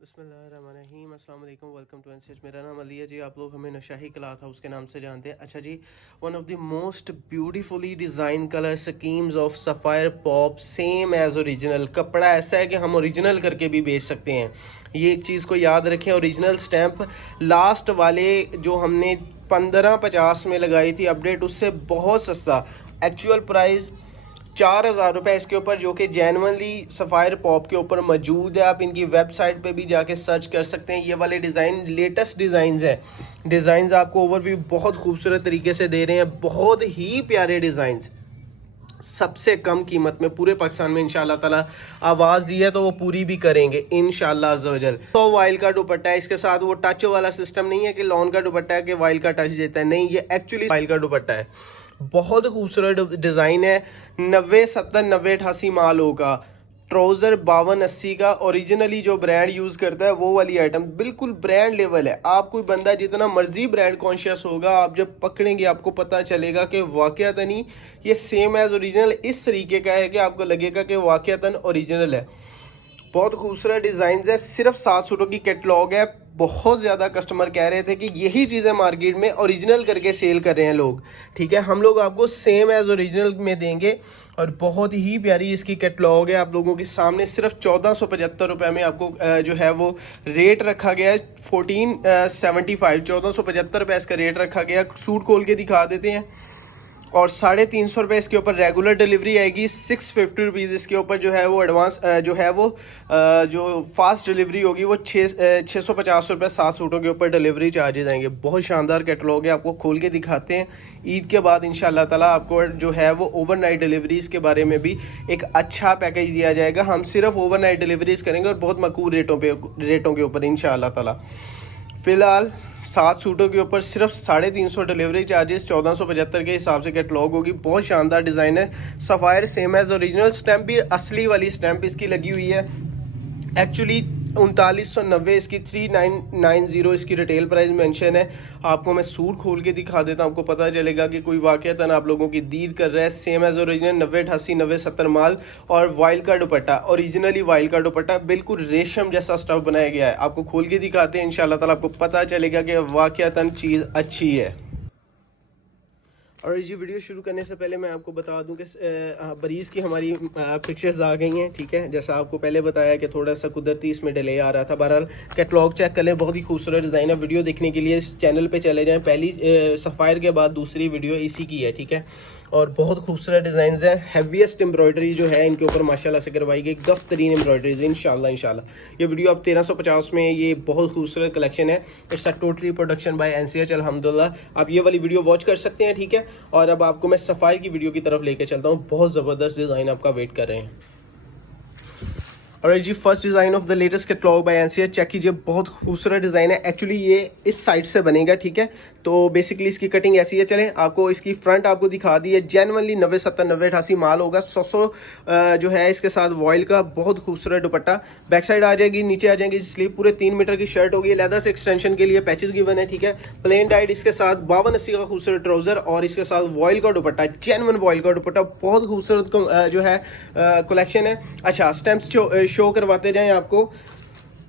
बिस्मिल्लाहिर्रहमानिर्रहीम, अस्सलाम वालेकुम, वेलकम टू एनसीएच। मेरा नाम अली है जी। आप लोग हमें नशाही क्लॉथ हाउस के नाम से जानते हैं। अच्छा जी, one of the most beautifully design colour schemes of Sapphire pop, same as original. कपड़ा ऐसा है कि हम ओरिजिनल करके भी बेच सकते हैं। ये एक चीज़ को याद रखें, ओरिजिनल स्टैंप लास्ट वाले जो हमने 1550 में लगाई थी अपडेट, उससे बहुत सस्ता एक्चुअल प्राइस 4000 रुपये इसके ऊपर, जो कि जेनुअनली सफ़ायर पॉप के ऊपर मौजूद है। आप इनकी वेबसाइट पे भी जाके सर्च कर सकते हैं। ये वाले डिज़ाइन लेटेस्ट डिज़ाइंस हैं। डिज़ाइंस आपको ओवरव्यू बहुत खूबसूरत तरीके से दे रहे हैं, बहुत ही प्यारे डिज़ाइंस सबसे कम कीमत में पूरे पाकिस्तान में इंशाल्लाह ताला। आवाज़ दी है तो वो पूरी भी करेंगे इंशाल्लाह अज़्ज़वजल। तो वाइल का दुपट्टा है, इसके साथ वो टच वाला सिस्टम नहीं है कि लॉन का दुपट्टा है कि वाइल का टच देता है, नहीं, ये एक्चुअली वाइल का दुपट्टा है। बहुत खूबसूरत डिज़ाइन है। 90 70 90 88 माल होगा। ट्राउज़र 5280 का, ओरिजिनली जो ब्रांड यूज़ करता है वो वाली आइटम बिल्कुल ब्रांड लेवल है। आप कोई बंदा जितना मर्जी ब्रांड कॉन्शियस होगा, आप जब पकड़ेंगे आपको पता चलेगा कि वाक़यातन ये सेम एज ओरिजिनल इस तरीके का है कि आपको लगेगा कि वाक़यातन ओरिजिनल है। बहुत खूबसूरत डिज़ाइन है। सिर्फ 7 सूटों की कैटलॉग है। बहुत ज़्यादा कस्टमर कह रहे थे कि यही चीज़ें मार्केट में ओरिजिनल करके सेल कर रहे हैं लोग, ठीक है। हम लोग आपको सेम एज ओरिजिनल में देंगे और बहुत ही प्यारी इसकी कैटलॉग है आप लोगों के सामने। सिर्फ 1475 रुपये में आपको जो है वो रेट रखा गया है। 1475 1475 रुपये इसका रेट रखा गया। सूट खोल के दिखा देते हैं। और 350 रुपये इसके ऊपर रेगुलर डिलीवरी आएगी। 650 रुपीज़ इसके ऊपर जो है वो एडवांस जो है वो जो फास्ट डिलीवरी होगी वो 650 रुपये 7 सूटों के ऊपर डिलीवरी चार्जेस आएंगे। बहुत शानदार कैटलॉग है, आपको खोल के दिखाते हैं। ईद के बाद इंशाल्लाह ताला आपको जो है वो ओवरनाइट डिलीवरीज़ के बारे में भी एक अच्छा पैकेज दिया जाएगा। हम सिर्फ ओवरनाइट डिलीवरीज़ करेंगे और बहुत मकबूल रेटों के ऊपर इंशाल्लाह ताला। फ़िलहाल 7 सूटों के ऊपर सिर्फ 350 डिलीवरी चार्जेस 1475 के हिसाब से कैटलॉग होगी। बहुत शानदार डिज़ाइन है। Sapphire same as original, stamp भी असली वाली स्टैंप इसकी लगी हुई है। एक्चुअली 3990 इसकी 3990 इसकी रिटेल प्राइस मेंशन है। आपको मैं सूट खोल के दिखा देता हूँ, आपको पता चलेगा कि कोई वाक़यातन आप लोगों की दीद कर रहा है। सेम एज ओरिजिनल 90 88 90 70 माल और वाइल का दुपट्टा, ओरिजिनली वाइल का दुपट्टा बिल्कुल रेशम जैसा स्टफ बनाया गया है। आपको खोल के दिखाते हैं, इंशाल्लाह ताला आपको पता चलेगा कि वाक़यातन चीज़ अच्छी है। और ये वीडियो शुरू करने से पहले मैं आपको बता दूं कि बरीज़ की हमारी पिक्चर्स आ गई हैं, ठीक है। जैसा आपको पहले बताया कि थोड़ा सा कुदरती इसमें डिले आ रहा था। बहरहाल कैटलॉग चेक कर लें, बहुत ही खूबसूरत डिज़ाइन है। वीडियो देखने के लिए इस चैनल पे चले जाएं। पहली सफ़ायर के बाद दूसरी वीडियो इसी की है, ठीक है। और बहुत खूबसूरत डिज़ाइन हैं। हैवीएस्ट एम्ब्रॉयडरी जो है इनके ऊपर माशाल्लाह से करवाई गई, गफ तरीन एम्ब्रॉयडरीज इंशाल्लाह। ये वीडियो अब 1350 में, ये बहुत खूबसूरत कलेक्शन है। It's a totally production by NCH अल्हम्दुलिल्लाह। आप ये वाली वीडियो वॉच कर सकते हैं, ठीक है। और अब आपको मैं सफ़ाई की वीडियो की तरफ लेके चलता हूँ। बहुत ज़बरदस्त डिज़ाइन आपका वेट कर रहे हैं। और जी first design of the latest catalogue by NCH, check कीजिए, बहुत खूबसूरत डिज़ाइन है। एक्चुअली ये इस साइड से बनेगा, ठीक है। तो बेसिकली इसकी कटिंग ऐसी है। चलें आपको इसकी फ्रंट आपको दिखा दी है। जेनुअनली 90 70 90 88 माल होगा। 100 जो है इसके साथ वॉइल का बहुत खूबसूरत दुपट्टा। बैक साइड आ जाएगी, नीचे आ जाएगी स्लीव। पूरे 3 मीटर की शर्ट होगी। लेदर से एक्सटेंशन के लिए पैचेस गिवन है, ठीक है। प्लेन डाइट इसके साथ 5280 का खूबसूरत ट्राउजर और इसके साथ वॉइल का दुपट्टा, जेनुअन वॉइल का दुपट्टा। बहुत खूबसूरत जो है कलेक्शन है। अच्छा, स्टैम्प्स शो करवाते जाएं आपको।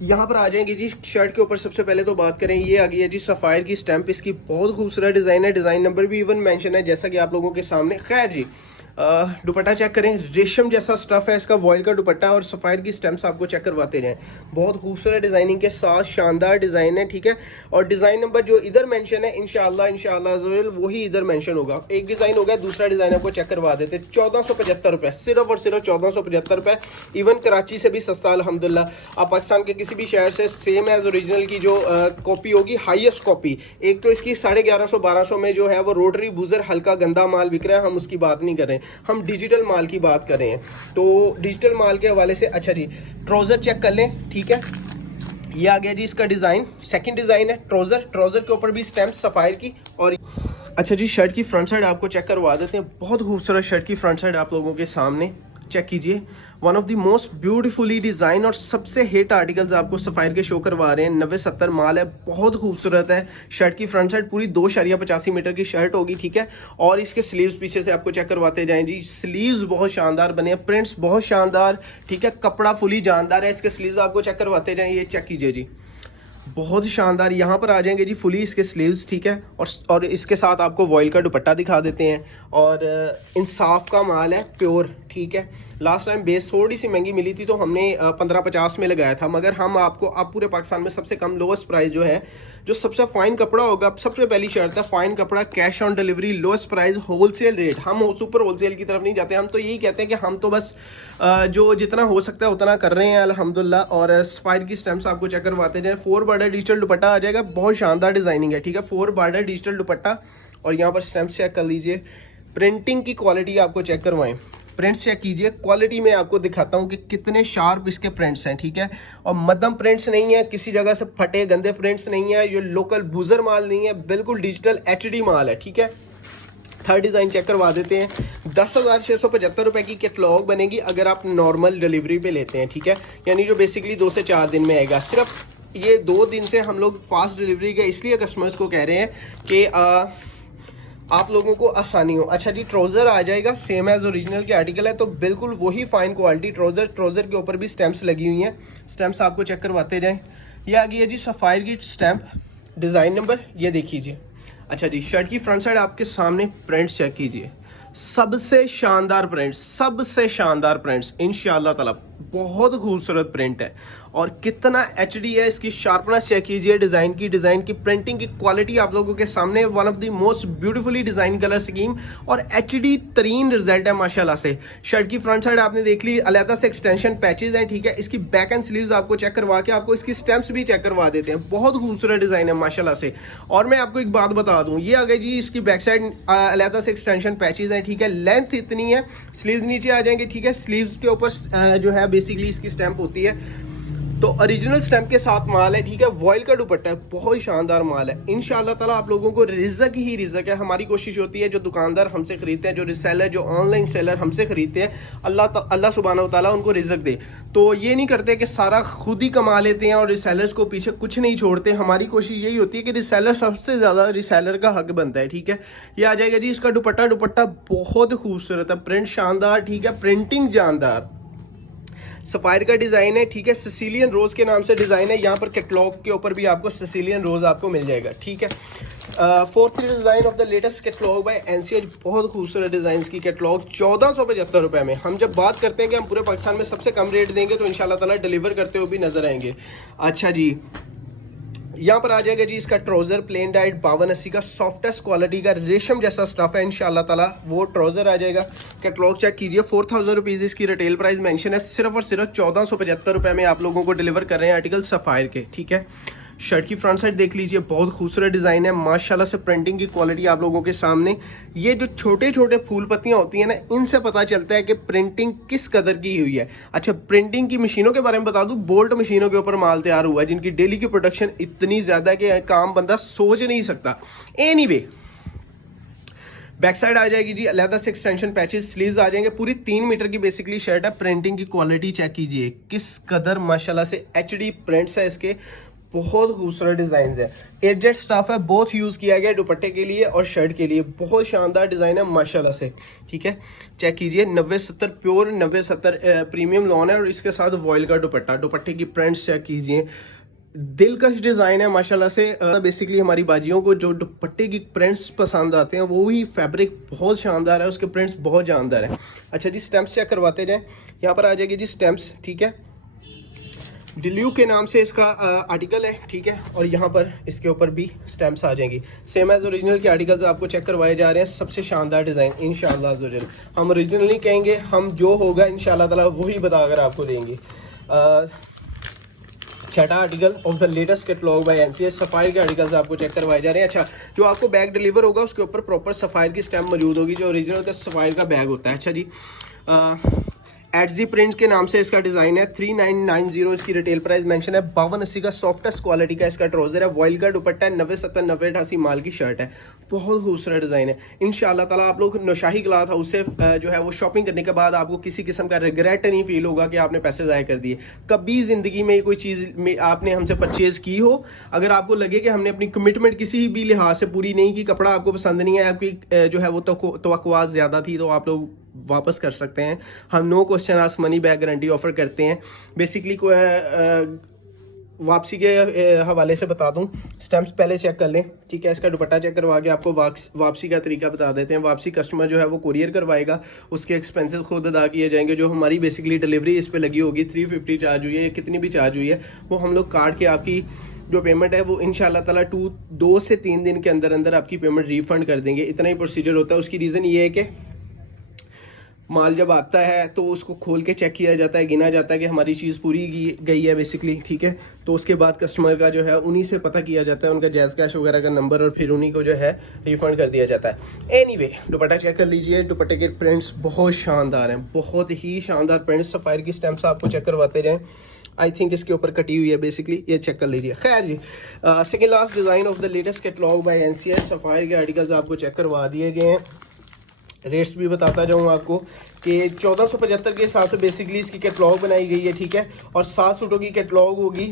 यहाँ पर आ जाएंगे जी शर्ट के ऊपर। सबसे पहले तो बात करें, ये आ गई है जी सफ़ायर की स्टैंप। इसकी बहुत खूबसूरत डिज़ाइन है। डिज़ाइन नंबर भी इवन मेंशन है जैसा कि आप लोगों के सामने। खैर जी, दुपट्टा चेक करें, रेशम जैसा स्टफ है इसका, वॉइल का दुपट्टा और सफ़ायर की स्टैम्प्स आपको चेक करवाते जाएं। बहुत खूबसूरत डिज़ाइनिंग के साथ शानदार डिज़ाइन है, ठीक है। और डिज़ाइन नंबर जो इधर मेंशन है इंशाल्लाह वही इधर मेंशन होगा। एक डिज़ाइन होगा, दूसरा डिज़ाइन आपको चेक करवा देते। 1475 रुपये, सिर्फ और सिर्फ 1475 रुपये। इवन कराची से भी सस्ता अल्हम्दुलिल्लाह। आप पाकिस्तान के किसी भी शहर से सेम एज ओरिजिनल की जो कॉपी होगी, हाईएस्ट कॉपी। एक तो इसकी 1150 1200 में जो है वो रोटरी बूजर हल्का गंदा माल बिक रहा है, हम उसकी बात नहीं कर रहे हैं, हम डिजिटल माल की बात कर रहे हैं। तो डिजिटल माल के हवाले से अच्छा जी, ट्राउजर चेक कर लें, ठीक है। ये आ गया जी इसका डिज़ाइन। सेकंड डिज़ाइन है ट्राउजर के ऊपर भी स्टैम्प सफ़ायर की। और अच्छा जी, शर्ट की फ्रंट साइड आपको चेक करवा देते हैं। बहुत खूबसूरत शर्ट की फ्रंट साइड आप लोगों के सामने। चेक कीजिए, one of the most beautifully design और सबसे हिट आर्टिकल्स आपको सफायर के शो करवा रहे हैं। 90-70 माल है, बहुत खूबसूरत है। शर्ट की फ्रंट साइड पूरी 2.85 मीटर की शर्ट होगी, ठीक है। और इसके स्लीव्स पीछे से आपको चेक करवाते जाएं जी। स्लीव्स बहुत शानदार बने हैं, प्रिंट्स बहुत शानदार, ठीक है। कपड़ा फुली जानदार है। इसके स्लीव्स आपको चेक करवाते जाएं, ये चेक कीजिए जी, बहुत शानदार। यहाँ पर आ जाएंगे जी फुली इसके स्लीव्स, ठीक है। और इसके साथ आपको वॉयल का दुपट्टा दिखा देते हैं। और इंसाफ का माल है, प्योर, ठीक है। लास्ट टाइम बेस थोड़ी सी महंगी मिली थी तो हमने 1550 में लगाया था, मगर हम आपको अब पूरे पाकिस्तान में सबसे कम लोएस्ट प्राइस जो है, जो सबसे फाइन कपड़ा होगा, सबसे पहली शर्त है फाइन कपड़ा, cash on delivery, lowest price, wholesale rate. हम सुपर होलसेल की तरफ नहीं जाते, हम तो यही कहते हैं कि हम तो बस जो जितना हो सकता है उतना कर रहे हैं अल्हम्दुलिल्लाह। और सफायर की स्टैम्प्स आपको चेक करवाते जाएं। 4 बॉर्डर डिजिटल दुपट्टा आ जाएगा, बहुत शानदार डिजाइनिंग है, ठीक है। 4 बॉर्डर डिजिटल दुपट्टा और यहाँ पर स्टैम्प्स चेक कर लीजिए। प्रिंटिंग की क्वालिटी आपको चेक करवाएं, प्रिंट्स चेक कीजिए। क्वालिटी में आपको दिखाता हूँ कि कितने शार्प इसके प्रिंट्स हैं, ठीक है। और मध्यम प्रिंट्स नहीं है, किसी जगह से फटे गंदे प्रिंट्स नहीं है, ये लोकल बूजर माल नहीं है, बिल्कुल डिजिटल HD माल है, ठीक है। थर्ड डिजाइन चेक करवा देते हैं। 10,675 रुपए की कैटलॉग बनेगी अगर आप नॉर्मल डिलीवरी पे लेते हैं, ठीक है। यानी जो बेसिकली 2 से 4 दिन में आएगा। सिर्फ ये 2 दिन से हम लोग फास्ट डिलीवरी का इसलिए कस्टमर्स को कह रहे हैं कि आप लोगों को आसानी हो। अच्छा जी, ट्राउजर आ जाएगा, सेम एज ओरिजिनल के आर्टिकल है, तो बिल्कुल वही फाइन क्वालिटी ट्राउजर। ट्राउजर के ऊपर भी स्टैम्प्स लगी हुई हैं, स्टैम्प्स आपको चेक करवाते जाएं। ये आ गई है जी सफायर की स्टैम्प, डिजाइन नंबर, ये देखिए। अच्छा जी, शर्ट की फ्रंट साइड आपके सामने प्रिंट्स चेक कीजिए, सबसे शानदार प्रिंट्स, सबसे शानदार प्रिंट्स इंशाअल्लाह ताला, बहुत खूबसूरत प्रिंट है। और कितना HD है, इसकी शार्पनेस चेक कीजिए, डिजाइन की प्रिंटिंग की क्वालिटी आप लोगों के सामने। One of the most beautifully design colour scheme और HD तरीन रिजल्ट है माशाल्लाह से। शर्ट की फ्रंट साइड आपने देख ली, अलहदा से एक्सटेंशन पैचेज हैं, ठीक है। इसकी बैक एंड स्लीव्स आपको चेक करवा के आपको इसकी स्टैम्प्स भी चेक करवा देते हैं। बहुत खूबसूरत डिजाइन है माशाल्लाह से। और मैं आपको एक बात बता दूं, ये आ गई जी इसकी बैक साइड, अलहदा से एक्सटेंशन पैचेज हैं, ठीक है। लेंथ इतनी है, स्लीव्स नीचे आ जाएंगे, ठीक है। स्लीव्स के ऊपर जो है बेसिकली इसकी स्टैम्प होती है, तो ओरिजिनल स्टैम्प के साथ माल है, ठीक है। वॉयल का दुपट्टा है, बहुत शानदार माल है। इंशाअल्लाह ताला आप लोगों को रिज़्क ही रिज़्क है। हमारी कोशिश होती है, जो दुकानदार हमसे खरीदते हैं, जो रिसेलर, जो ऑनलाइन सेलर हमसे खरीदते हैं, अल्लाह सुब्हानहू व तआला उनको रिज़्क दे। तो ये नहीं करते कि सारा खुद ही कमा लेते हैं और रिसेलर्स को पीछे कुछ नहीं छोड़ते। हमारी कोशिश यही होती है कि रिसेलर, सबसे ज्यादा रिसेलर का हक बनता है, ठीक है। ये आ जाएगा जी इसका दुपट्टा बहुत खूबसूरत है, प्रिंट शानदार, ठीक है, प्रिंटिंग जानदार। सफायर का डिजाइन है, ठीक है। सिसिलियन रोज के नाम से डिजाइन है। यहाँ पर कैटलॉग के ऊपर भी आपको सिसिलियन रोज आपको मिल जाएगा, ठीक है। 4th design of the latest catalogue by NCH, बहुत खूबसूरत डिजाइन की कैटलॉग, 1475 रुपए में। हम जब बात करते हैं कि हम पूरे पाकिस्तान में सबसे कम रेट देंगे तो इंशाल्लाह ताला डिलीवर करते हुए भी नजर आएंगे। अच्छा जी, यहाँ पर आ जाएगा जी इसका ट्राउजर, प्लेन डाइट 5280 का, सॉफ्टेस्ट क्वालिटी का रेशम जैसा स्टफ है इंशाल्लाह ताला, वो ट्राउजर आ जाएगा। कैटलॉग चेक कीजिए, 4000 रुपीज इसकी रिटेल प्राइस मेंशन है, सिर्फ और सिर्फ 1475 रुपए में आप लोगों को डिलीवर कर रहे हैं आर्टिकल सफायर के, ठीक है। शर्ट की फ्रंट साइड देख लीजिए, बहुत खूबसूरत डिजाइन है माशाल्लाह से। प्रिंटिंग की क्वालिटी आप लोगों के सामने। ये जो छोटे छोटे फूल पत्तियां होती हैं ना, इनसे पता चलता है कि प्रिंटिंग किस कदर की हुई है। अच्छा, प्रिंटिंग की मशीनों के बारे में बता दूं, बोल्ट मशीनों के ऊपर माल तैयार हुआ है, जिनकी डेली की प्रोडक्शन इतनी ज्यादा है कि काम बंदा सोच नहीं सकता। एनीवे, बैक साइड आ जाएगी जी अलहदा से एक्सटेंशन पैचेस, स्लीव्स आ जाएंगे, पूरी 3 मीटर की बेसिकली शर्ट है। प्रिंटिंग की क्वालिटी चेक कीजिए, किस कदर माशाल्लाह से HD प्रिंट्स है इसके, बहुत खूबसूरत डिजाइन है। एडजेट स्टाफ है, बहुत यूज किया गया दुपट्टे के लिए और शर्ट के लिए, बहुत शानदार डिजाइन है माशाल्लाह से, ठीक है। चेक कीजिए, 90-70 प्योर, 90-70 प्रीमियम लॉन है और इसके साथ वॉयल का दुपट्टे की प्रिंट्स चेक कीजिए, दिलकश डिजाइन है माशाल्लाह से। बेसिकली हमारी बाजियों को जो दुपट्टे की प्रिंट्स पसंद आते हैं, वो ही फैब्रिक बहुत शानदार है, उसके प्रिंट्स बहुत जानदार है। अच्छा जी, स्टैम्प्स चेक करवाते जाएं। यहाँ पर आ जाएगी जी स्टैम्प्स, ठीक है। डिल्यू के नाम से इसका आर्टिकल है, ठीक है। और यहाँ पर इसके ऊपर भी स्टैम्प्स आ जाएंगी, सेम एज ओरिजिनल के आर्टिकल्स आपको चेक करवाए जा रहे हैं। सबसे शानदार डिजाइन इंशाअल्लाह अज़्ज़, हम ओरिजिनल नहीं कहेंगे, हम जो होगा इंशाअल्लाह ताला वही बताकर आपको देंगे। छठा article of the latest catalogue by NCH, sapphire के आर्टिकल्स आपको चेक करवाए जा रहे हैं। अच्छा, जो आपको बैग डिलीवर होगा उसके ऊपर प्रॉपर सफायर की स्टैम्प मौजूद होगी, जो ओरिजिनल का सफायर का बैग होता है। अच्छा जी, एटजी प्रिंट के नाम से इसका डिजाइन है। 3990 इसकी रिटेल प्राइस मेंशन है। 5280 का सॉफ्टेस्ट क्वालिटी का इसका ट्राउजर है। वॉइल का दुपट्टा है। 9070 9088 माल की शर्ट है। बहुत खूबसूरत डिजाइन है। इंशाल्लाह ताला आप लोग नौशाही क्लॉथ हाउस से जो है वो शॉपिंग करने के बाद आपको किसी किस्म का रिग्रेट नहीं फील होगा कि आपने पैसे ज़ाया कर दिए। कभी जिंदगी में कोई चीज़ में आपने हमसे परचेज की हो, अगर आपको लगे कि हमने अपनी कमिटमेंट किसी भी लिहाज से पूरी नहीं की, कपड़ा आपको पसंद नहीं है, आपकी जो है वो तवक्कुआत ज़्यादा थी, तो आप लोग वापस कर सकते हैं। हम no question ask money back guarantee offer करते हैं। बेसिकली वापसी के हवाले से बता दूं, स्टैम्प्स पहले चेक कर लें, ठीक है। इसका दुपट्टा चेक करवा के आपको वापसी का तरीका बता देते हैं। वापसी कस्टमर जो है वो कुरियर करवाएगा, उसके एक्सपेंसेस खुद अदा किए जाएंगे। जो हमारी बेसिकली डिलीवरी इस पे लगी होगी, 350 चार्ज हुई है, कितनी भी चार्ज हुई है, वो हम लोग काट के आपकी जो पेमेंट है वो इंशाल्लाह ताला 2 से 3 दिन के अंदर अंदर आपकी पेमेंट रिफंड कर देंगे। इतना ही प्रोसीजर होता है। उसकी रीज़न ये है कि माल जब आता है तो उसको खोल के चेक किया जाता है, गिना जाता है कि हमारी चीज़ पूरी गई है बेसिकली, ठीक है। तो उसके बाद कस्टमर का जो है उन्हीं से पता किया जाता है, उनका जैज़ कैश वगैरह का नंबर, और फिर उन्हीं को जो है रिफंड कर दिया जाता है। एनीवे, दुपट्टा चेक कर लीजिए। दुपट्टे के प्रिंट्स बहुत शानदार हैं, बहुत ही शानदार प्रिंट्स। सफायर की स्टैम्प्स आपको चेक करवाते जाएँ। आई थिंक इसके ऊपर कटी हुई है बेसिकली, ये चेक कर लीजिए। खैर जी, second last design of the latest catalogue by NCS. Sapphire के आर्टिकल्स आपको चेक करवा दिए गए हैं। रेट्स भी बताता जाऊँ आपको कि 1475 के हिसाब से बेसिकली इसकी कैटलॉग बनाई गई है, ठीक है। और 7 सूटों की कैटलॉग होगी,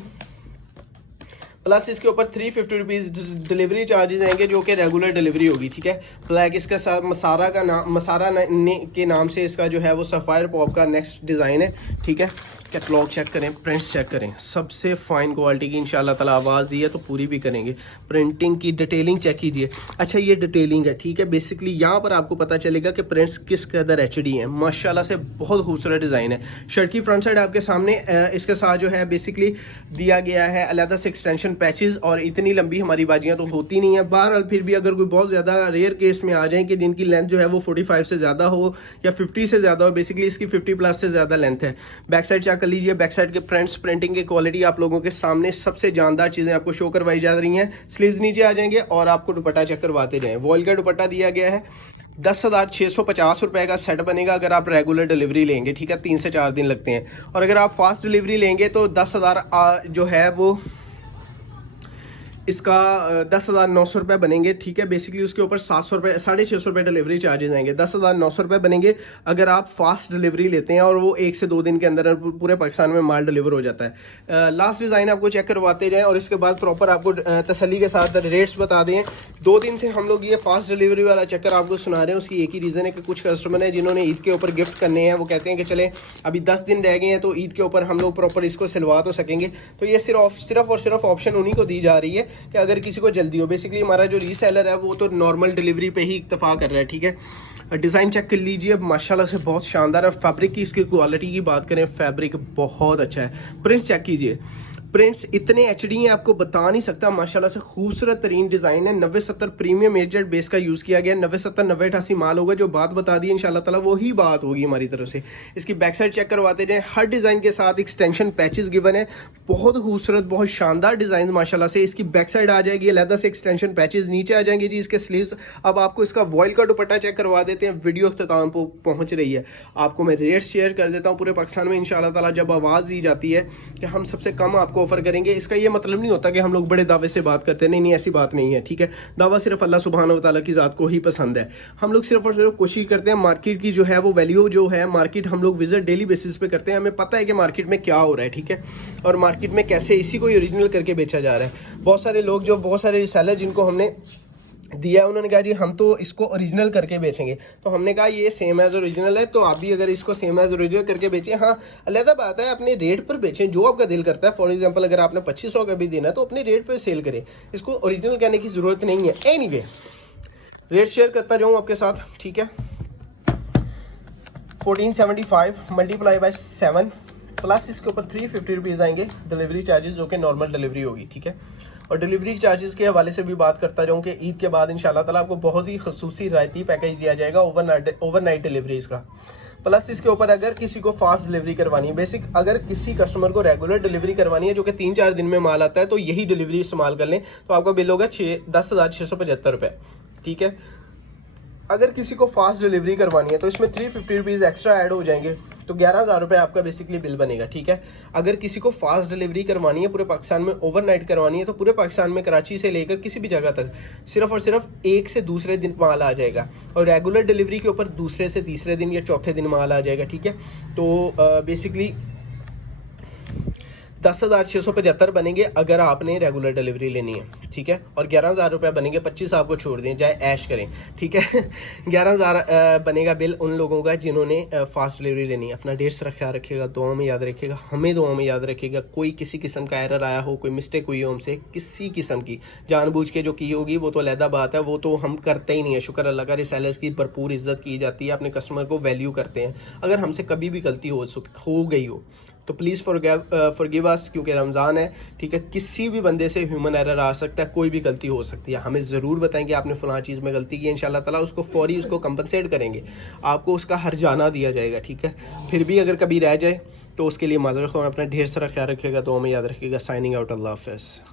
प्लस इसके ऊपर 350 रुपीज़ डिलीवरी चार्जेस आएंगे, जो कि रेगुलर डिलीवरी होगी, ठीक है। ब्लैक इसका मसारा के नाम से इसका जो है वो सफ़ायर पॉप का नेक्स्ट डिज़ाइन है, ठीक है। कैटलॉग चेक करें, प्रिंट्स चेक करें, सबसे फाइन क्वालिटी की इंशाल्लाह ताला आवाज़ दी है तो पूरी भी करेंगे। प्रिंटिंग की डिटेलिंग चेक कीजिए। अच्छा, ये डिटेलिंग है, ठीक है। बेसिकली यहाँ पर आपको पता चलेगा कि प्रिंट्स किस कदर एचडी हैं। माशाल्लाह से बहुत खूबसूरत डिज़ाइन है। शर्ट की फ्रंट साइड आपके सामने इसके साथ जो है बेसिकली दिया गया है अलहदा से एक्सटेंशन पैचेस, और इतनी लंबी हमारी बाजियाँ तो होती नहीं है। बहरहाल फिर भी अगर कोई बहुत ज़्यादा रेयर केस में आ जाए कि जिनकी लेंथ जो है वो 45 से ज़्यादा हो या 50 से ज़्यादा हो, बेसिकली इसकी 50 प्लस से ज़्यादा लेंथ है। बैक साइड चेक कर लीजिए। बैक साइड के प्रिंट्स, प्रिंटिंग की क्वालिटी आप लोगों के सामने सबसे जानदार चीज़ें आपको शो करवाई जा रही हैं। स्लीव्स नीचे आ जाएंगे और आपको दुपट्टा चेक करवाते जाएं। वॉयल का दुपट्टा दिया गया है। 10,650 रुपए का सेट बनेगा अगर आप रेगुलर डिलीवरी लेंगे, ठीक है। 3 से 4 दिन लगते हैं। और अगर आप फास्ट डिलीवरी लेंगे तो 10,000 जो है वो इसका 10,900 रुपये बनेंगे, ठीक है। बेसिकली उसके ऊपर 700 रुपये 650 रुपये डिलीवरी चार्जेस आएंगे। 10,900 रुपये बनेंगे अगर आप फास्ट डिलीवरी लेते हैं, और वो 1 से 2 दिन के अंदर पूरे पाकिस्तान में माल डिलीवर हो जाता है। लास्ट डिज़ाइन आपको चेक करवाते जाएं और इसके बाद प्रॉपर आपको तसल्ली के साथ रेट्स बता दें। 2 दिन से हम लोग ये फास्ट डिलीवरी वाला चक्कर आपको सुना रहे हैं। उसकी एक ही रीज़न है कि कुछ कस्टमर हैं जिन्होंने ईद के ऊपर गिफ्ट करने हैं, वो कहते हैं कि चले अभी 10 दिन रह गए हैं तो ईद के ऊपर हम लोग प्रॉपर इसको सिलवा तो सकेंगे। तो ये सिर्फ और सिर्फ ऑप्शन उन्हीं को दी जा रही है कि अगर किसी को जल्दी हो। बेसिकली हमारा जो रीसेलर है वो तो नॉर्मल डिलीवरी पे ही इक्तफा कर रहा है, ठीक है। डिज़ाइन चेक कर लीजिए, माशाल्लाह से बहुत शानदार है। फैब्रिक की इसकी क्वालिटी की बात करें, फैब्रिक बहुत अच्छा है। प्रिंट्स चेक कीजिए, प्रिंट्स इतने एचडी हैं आपको बता नहीं सकता। माशाल्लाह से खूबसूरत तरीन डिज़ाइन है। 9070 प्रीमियम एजेड बेस का यूज़ किया गया। 9070 9088 माल होगा। जो बात बता दी इंशाल्लाह ताला वही बात होगी हमारी तरफ से। इसकी बैक साइड चेक करवाते जाएं। हर डिज़ाइन के साथ एक्सटेंशन पैचेस गिवन है। बहुत खूबसूरत, बहुत शानदार डिज़ाइन माशाल्लाह से। इसकी बैक साइड आ जाएगी अलहदा से एक्सटेंशन पैचेस, नीचे आ जाएंगे जी इसके स्लीव्स। अब आपको इसका वॉयल का दुपट्टा चेक करवा देते हैं। वीडियो अख्ताम पर पहुँच रही है, आपको मैं रेट शेयर कर देता हूँ पूरे पाकिस्तान में इंशाल्लाह ताला। जब आवाज़ दी जाती है कि हम सबसे कम आपको ऑफर करेंगे, इसका ये मतलब नहीं होता कि हम लोग बड़े दावे से बात करते हैं। नहीं, ऐसी बात नहीं है, ठीक है। दावा सिर्फ अल्लाह सुब्हान व तआला की ज़ात को ही पसंद है। हम लोग सिर्फ और सिर्फ कोशिश करते हैं मार्केट की जो है वो वैल्यू जो है, मार्केट हम लोग विजिट डेली बेसिस पे करते हैं। हमें पता है कि मार्केट में क्या हो रहा है, ठीक है, और मार्केट में कैसे इसी को ओरिजिनल करके बेचा जा रहा है। बहुत सारे लोग, जो बहुत सारे रिसेलर जिनको हमने दिया, उन्होंने कहा जी हम तो इसको ओरिजिनल करके बेचेंगे। तो हमने कहा ये सेम एज ओरिजिनल है, तो आप भी अगर इसको सेम एज ओरिजिनल करके बेचें, हाँ अलहदा बात है, अपने रेट पर बेचें जो आपका दिल करता है। फॉर एग्जांपल अगर आपने 2500 का भी देना है तो अपने रेट पर सेल करें, इसको ओरिजिनल कहने की ज़रूरत नहीं है। एनीवे, रेट शेयर करता जाऊँ आपके साथ, ठीक है। 1475 मल्टीप्लाई बाय 7 प्लस इसके ऊपर 350 रुपीज़ आएंगे डिलीवरी चार्जेस, जो कि नॉर्मल डिलीवरी होगी, ठीक है। और डिलीवरी चार्जेस के हवाले से भी बात करता जाऊँ कि ईद के बाद इंशाल्लाह ताला आपको बहुत ही खसूसी रायती पैकेज दिया जाएगा ओवरनाइट डिलीवरीज का। प्लस इसके ऊपर अगर किसी को फास्ट डिलीवरी करवानी है, बेसिक अगर किसी कस्टमर को रेगुलर डिलीवरी करवानी है जो कि 3-4 दिन में माल आता है, तो यही डिलीवरी इस्तेमाल कर लें तो आपका बिल होगा 10,675 रुपये, ठीक है। अगर किसी को फास्ट डिलीवरी करवानी है तो इसमें 350 रुपीज़ एक्स्ट्रा ऐड हो जाएंगे, तो 11,000 रुपये आपका बेसिकली बिल बनेगा, ठीक है। अगर किसी को फास्ट डिलीवरी करवानी है पूरे पाकिस्तान में, ओवरनाइट करवानी है, तो पूरे पाकिस्तान में कराची से लेकर किसी भी जगह तक सिर्फ और सिर्फ एक से दूसरे दिन माल आ जाएगा, और रेगुलर डिलीवरी के ऊपर दूसरे से तीसरे दिन या चौथे दिन माल आ जाएगा, ठीक है। तो बेसिकली 10,675 बनेंगे अगर आपने रेगुलर डिलीवरी लेनी है, ठीक है, और 11,000 रुपये बनेंगे, 25 आपको छोड़ दें, चाहे ऐश करें, ठीक है। 11,000 बनेगा बिल उन लोगों का जिन्होंने फास्ट डिलीवरी लेनी है। अपना ढेर सारा ख्याल रखिएगा, दुआ में याद रखिएगा, हमें दुआ में याद रखिएगा। कोई किसी किस्म का एरर आया हो, कोई मिस्टेक हुई हो हमसे किसी किस्म की, जानबूझ के जो की होगी वो तो अलहदा बात है, वो तो हम करते ही नहीं है। शुक्र अल्लाह का, रिसेलर्स की भरपूर इज्जत की जाती है, अपने कस्टमर को वैल्यू करते हैं। अगर हमसे कभी भी गलती हो गई हो तो प्लीज़ फॉरगिव अस, क्योंकि रमज़ान है, ठीक है। किसी भी बंदे से ह्यूमन एरर आ सकता है, कोई भी गलती हो सकती है। हमें ज़रूर बताएंगे आपने फ़लाँ चीज़ में गलती की है, इंशाल्लाह ताला उसको फौरी उसको कंपनसेट करेंगे, आपको उसका हर्जाना दिया जाएगा, ठीक है। फिर भी अगर कभी रह जाए तो उसके लिए माज़रत, अपना ढेर सारा ख्याल रखिएगा, दुआ में याद रखिएगा। साइनिंग आउट, अल्लाह हाफ़िज़।